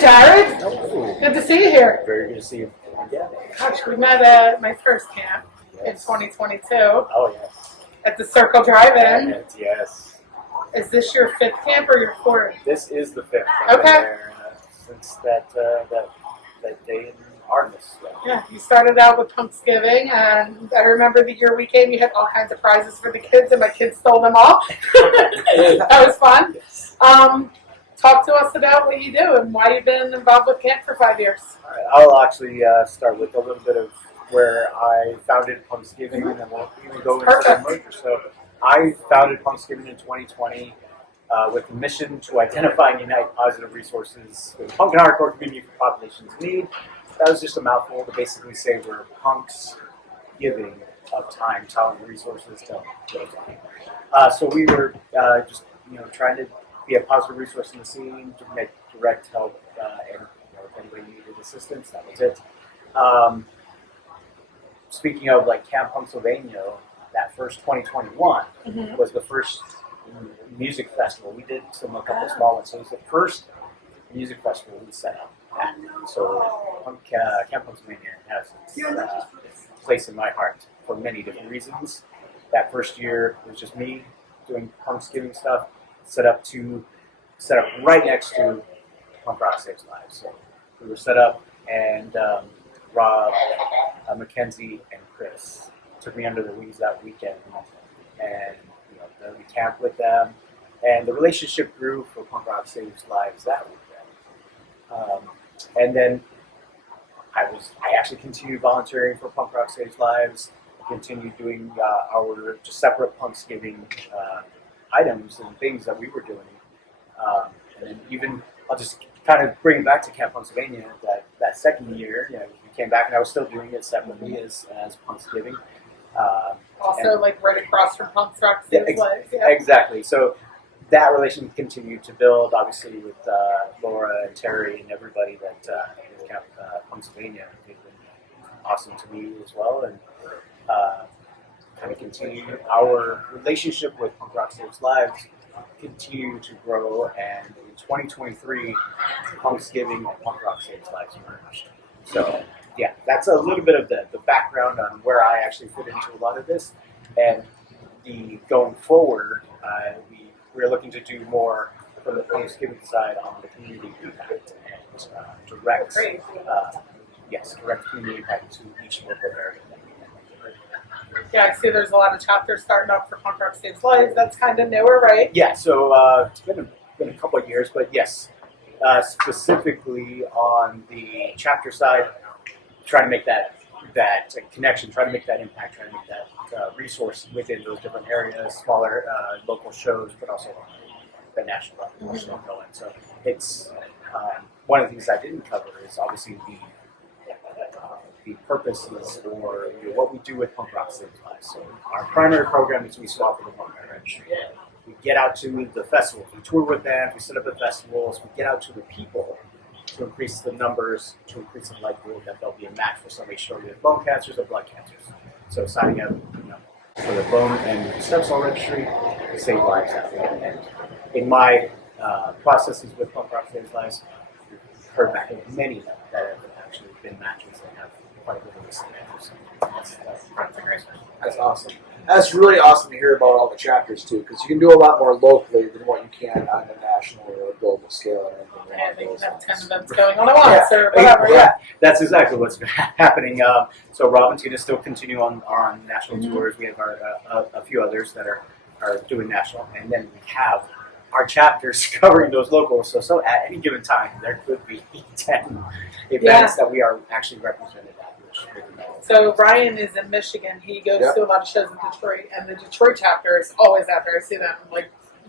Jared. Hello. Good to see you here. Very good to see you. Yeah. Gosh, we met at my first camp in 2022 Oh, yes. at the Circle Drive-In. Yes. Is this your fifth camp or your fourth? This is the fifth. I've been there, since that day in Artemis. Yeah, you started out with Punksgiving, and I remember the year we came, you had all kinds of prizes for the kids, and my kids stole them all. That was fun. Yes. Talk to us about what you do and why you've been involved with camp for 5 years. All right, I'll actually start with a little bit of where I founded Punksgiving, and then we'll even go into the merger. So I founded Punksgiving in 2020 with the mission to identify and unite positive resources for the punk and hardcore community for populations in need. That was just a mouthful to basically say we're punks giving of time, talent, and resources to those people. So we were just trying to be a positive resource in the scene to make direct help, and if anybody needed assistance, that was it. Speaking of Camp Punksylvania, that first 2021 was the first music festival. We did a couple of small ones. So it was the first music festival we set up. So Camp Punksylvania has its place in my heart for many different reasons. That first year it was just me doing Punksgiving stuff, set up right next to Punk Rock Saves Lives. So we were set up, and Rob, Mackenzie, and Chris took me under their wings that weekend, and then we camped with them, and the relationship grew for Punk Rock Saves Lives that weekend. And then I actually continued volunteering for Punk Rock Saves Lives. I continued doing our just separate Punksgiving items and things that we were doing. And then even, I'll just kind of bring it back to Camp Punksylvania, that second year, we came back and I was still doing it separately as Punksgiving. Also, right across from Punk Rock Saves Lives. Yeah. Exactly. So that relationship continued to build, obviously, with Laura and Terry and everybody that in Camp Punksylvania. They've been awesome to me as well, and kind of continue our relationship with Punk Rock Saves Lives continue to grow, and in 2023, Punksgiving and Punk Rock Saves Lives merged. So yeah, that's a little bit of the background on where I actually fit into a lot of this, and going forward, we're looking to do more from the Punksgiving side on the community impact and direct community impact to each local area. Yeah, I see there's a lot of chapters starting up for Punk Rock Saves Lives. That's kind of newer, right? Yeah, so it's been a couple of years, but yes, specifically on the chapter side, trying to make that connection, trying to make that impact, trying to make that resource within those different areas, smaller local shows, but also the national level. So it's one of the things I didn't cover is obviously the purposes or what we do with Punk Rock Saves Lives. So our primary program is we swap for the punk registry. We get out to the festivals, we tour with them, we set up the festivals, we get out to the people to increase the numbers, to increase the likelihood that there'll be a match for somebody showing with bone cancers or blood cancers. So signing up for the bone and stem cell registry to save lives that way. And in my processes with Punk Rock Saves Lives, we've heard back of many of them that have actually been matches that have quite a bit of this. That's awesome. That's really awesome to hear about all the chapters too, because you can do a lot more locally than what you can on the national or global scale. Yeah, they can have 10 events going on at once or whatever. Yeah, that's exactly what's happening. So Robin's going to still continue on national tours. We have a few others that are doing national, and then we have our chapters covering those locals. So at any given time, there could be 10 events that we are actually represented at. So Ryan is in Michigan. He goes to a lot of shows in Detroit, and the Detroit chapter is always out there. I see them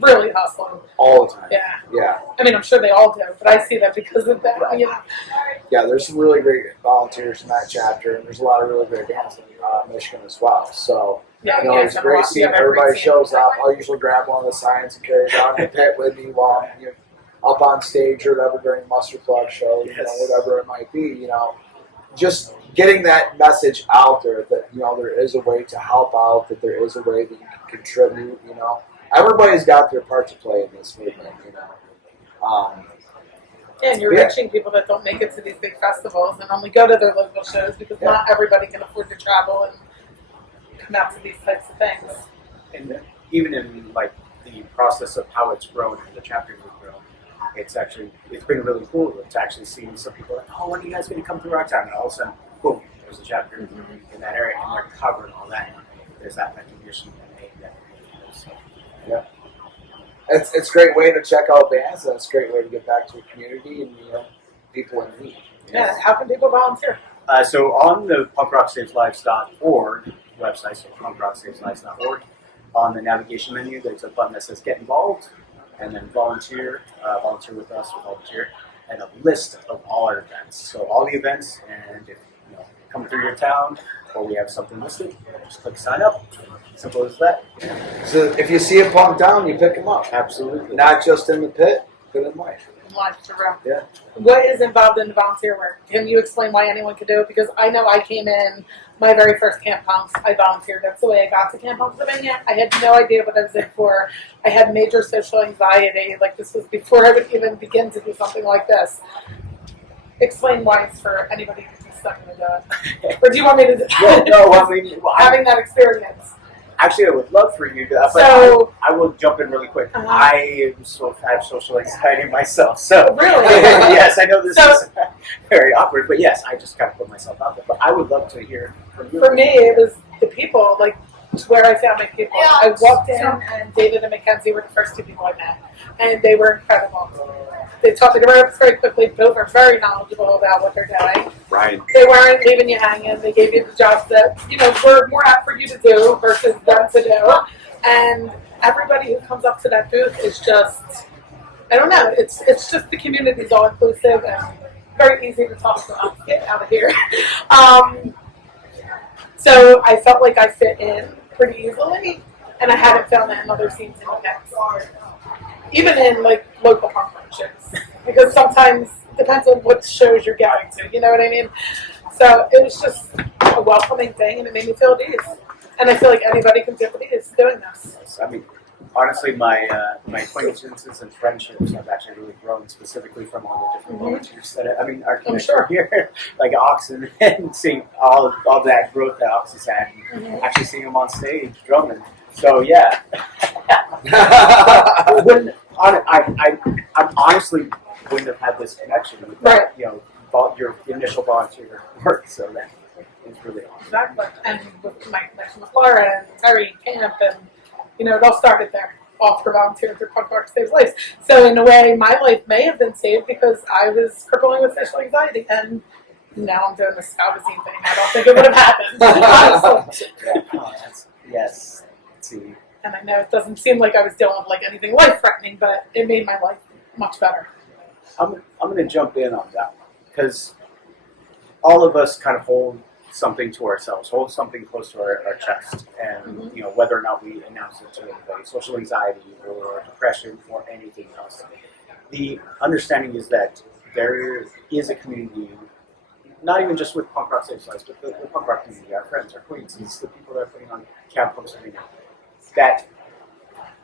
really hustling all the time. Yeah. I mean, I'm sure they all do, but I see that because of that. Yeah, there's some really great volunteers in that chapter, and there's a lot of really great bands in Michigan as well. So it's great seeing everybody shows up. I'll usually grab one of the signs and carry it down in the pit with me while I'm up on stage or whatever during Mustard Plug show, whatever it might be. Just getting that message out there that there is a way to help out, that there is a way that you can contribute. Everybody's got their part to play in this movement. And you're reaching people that don't make it to these big festivals and only go to their local shows because not everybody can afford to travel and come out to these types of things. And even in like the process of how it's grown and the chapters have grown, it's been really cool to actually see some people like, oh, when are you guys going to come through our town? And all of a sudden, boom, there's a chapter in that area, and they're covering all that. There's that recognition that so. Yeah. It's a great way to check out bands, and it's a great way to get back to a community and people in need. Yeah, how can people volunteer? So on the punkrocksaveslives.org website, so punkrocksaveslives.org, on the navigation menu, there's a button that says Get Involved, and then volunteer with us, or volunteer, and a list of all our events. So all the events, and if come through your town, or we have something listed, just click sign up. Simple as that. So if you see a punk down, you pick them up. Absolutely. Not just in the pit, but in life. Yeah. What is involved in the volunteer work? Can you explain why anyone could do it? Because I know I came in my very first Camp Punks. I volunteered. That's the way I got to Camp Punksylvania. I had no idea what I was in for. I had major social anxiety. Like, this was before I would even begin to do something like this. Explain why it's for anybody who's stuck in the Or do you want me to do having that experience? Actually, I would love for you to, but I will jump in really quick. I have social anxiety myself, so really, yes, I know this is very awkward, but yes, I just kind of put myself out there. But I would love to hear from you. For me, it was the people, like where I found my people. I walked in, and David and Mackenzie were the first two people I met, and they were incredible. They taught me the ropes very quickly. Both are very knowledgeable about what they're doing. Right. They weren't leaving you hanging. They gave you the jobs that, were more apt for you to do versus them to do. And everybody who comes up to that booth is just, I don't know, it's just the community is all inclusive and very easy to talk to. Get out of here. So I felt like I fit in pretty easily, and I hadn't found that in other scenes in the past. Even in like local punk shows, because sometimes it depends on what shows you're going to. You know what I mean? So it was just a welcoming thing, and it made me feel at ease. And I feel like anybody can feel at ease doing this. I mean, honestly, my acquaintances and friendships have actually really grown, specifically from all the different volunteers that our connection here, like Ox, and seeing all that growth that Ox has had, and actually seeing him on stage drumming. So yeah. I honestly wouldn't have had this connection with your initial volunteer work, so that is really awesome. Exactly. And with my connection with Laura and Terry and Camp, and it all started there, all for volunteering through Punk Rock Saves Lives. So in a way, my life may have been saved because I was crippling with social anxiety, and now I'm doing the Scoutazine thing. I don't think it would have happened, honestly. Yes. Let's see. And I know it doesn't seem like I was dealing with like anything life-threatening, but it made my life much better. I'm going to jump in on that one, because all of us kind of hold something to ourselves, hold something close to our chest, and whether or not we announce it to anybody, social anxiety or depression or anything else. The understanding is that there is a community, not even just with Punk Rock Saves Lives, but the punk rock community, our friends, our acquaintances, the people that are putting on Camp Punksylvania, that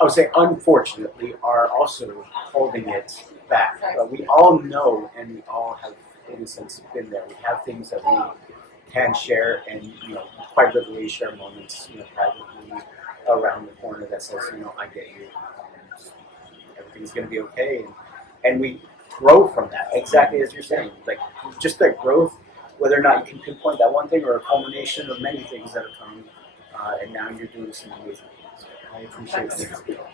I would say, unfortunately, are also holding it back. But we all know, and we all have, in a sense, been there. We have things that we can share, and quite literally share moments, privately around the corner that says, I get you, and everything's going to be okay, and we grow from that. Exactly as you're saying, like just that growth, whether or not you can pinpoint that one thing or a culmination of many things that are coming, and now you're doing some amazing things. I appreciate that.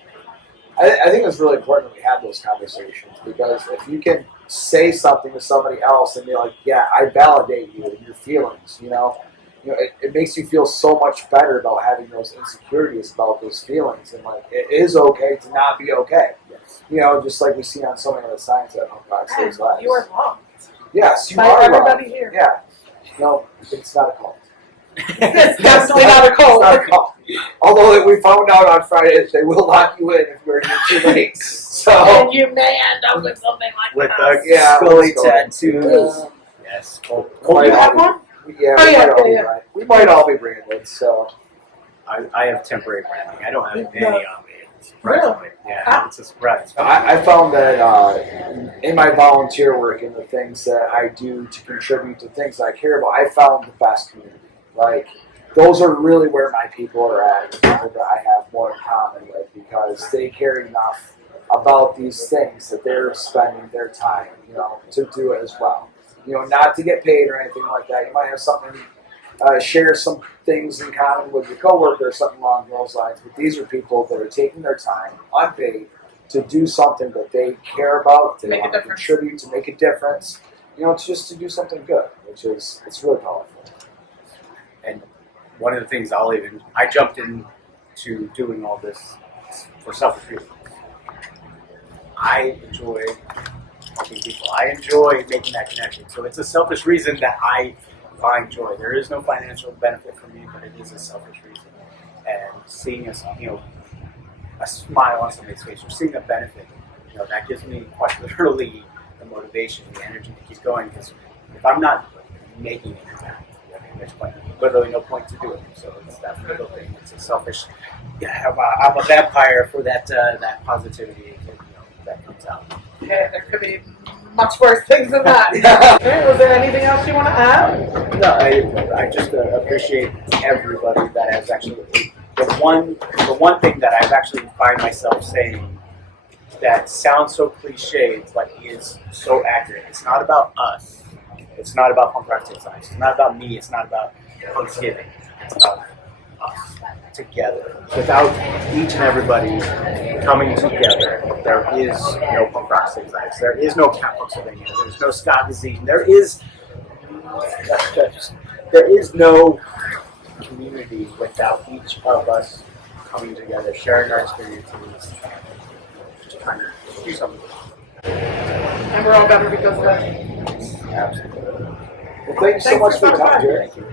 I think it's really important that we have those conversations, because if you can say something to somebody else and be like, yeah, I validate you and your feelings, it makes you feel so much better about having those insecurities about those feelings, and like it is okay to not be okay. Yes. Just like we see on so many of the signs that Punk Rock Saves Lives. You are loved. Yes, you by are everybody loved. here. Yeah. No, it's not a cult. It's definitely not a cult. It's not a cult. Although we found out on Friday they will lock you in if you're in your 2 weeks. So and you may end up with something like with that. a scully tattoo. Yes. Do you have one? Yeah, we might all be branded. So I have temporary branding. I don't have any on me. Surprisingly. Really? Yeah, it's a surprise. I found that in my volunteer work and the things that I do to contribute to things I care about, I found the best community. Like, those are really where my people are at, the people that I have more in common with, because they care enough about these things that they're spending their time, to do it as well. Not to get paid or anything like that. You might have something, share some things in common with your coworker or something along those lines. But these are people that are taking their time, unpaid, to do something that they care about, they want to contribute, to make a difference. Just to do something good, which is it's really powerful. And one of the things I jumped into doing all this for selfish reasons. I enjoy helping people. I enjoy making that connection. So it's a selfish reason that I find joy. There is no financial benefit for me, but it is a selfish reason. And seeing a smile on somebody's face, or seeing a benefit, that gives me quite literally the motivation, the energy to keep going. Because if I'm not making an impact, there's literally no point to do it. So it's that little thing. It's a selfish. Yeah, I'm a vampire for that positivity that comes out. Yeah, there could be much worse things than that. Okay, was there anything else you want to add? No, I just appreciate everybody that has actually. The one thing that I've actually find myself saying that sounds so cliched but is so accurate. It's not about us. It's not about punk rock It's not about me. It's not about Punksgiving. It's about us together. Without each and everybody coming together, there is no punk rock There is no Camp Punksylvania. There's no ska Gazine. There is no community without each of us coming together, sharing our experiences, just trying to do something. And we're all better because of it. Absolutely. Well, thank you so much for your time, Jerry. Thank you.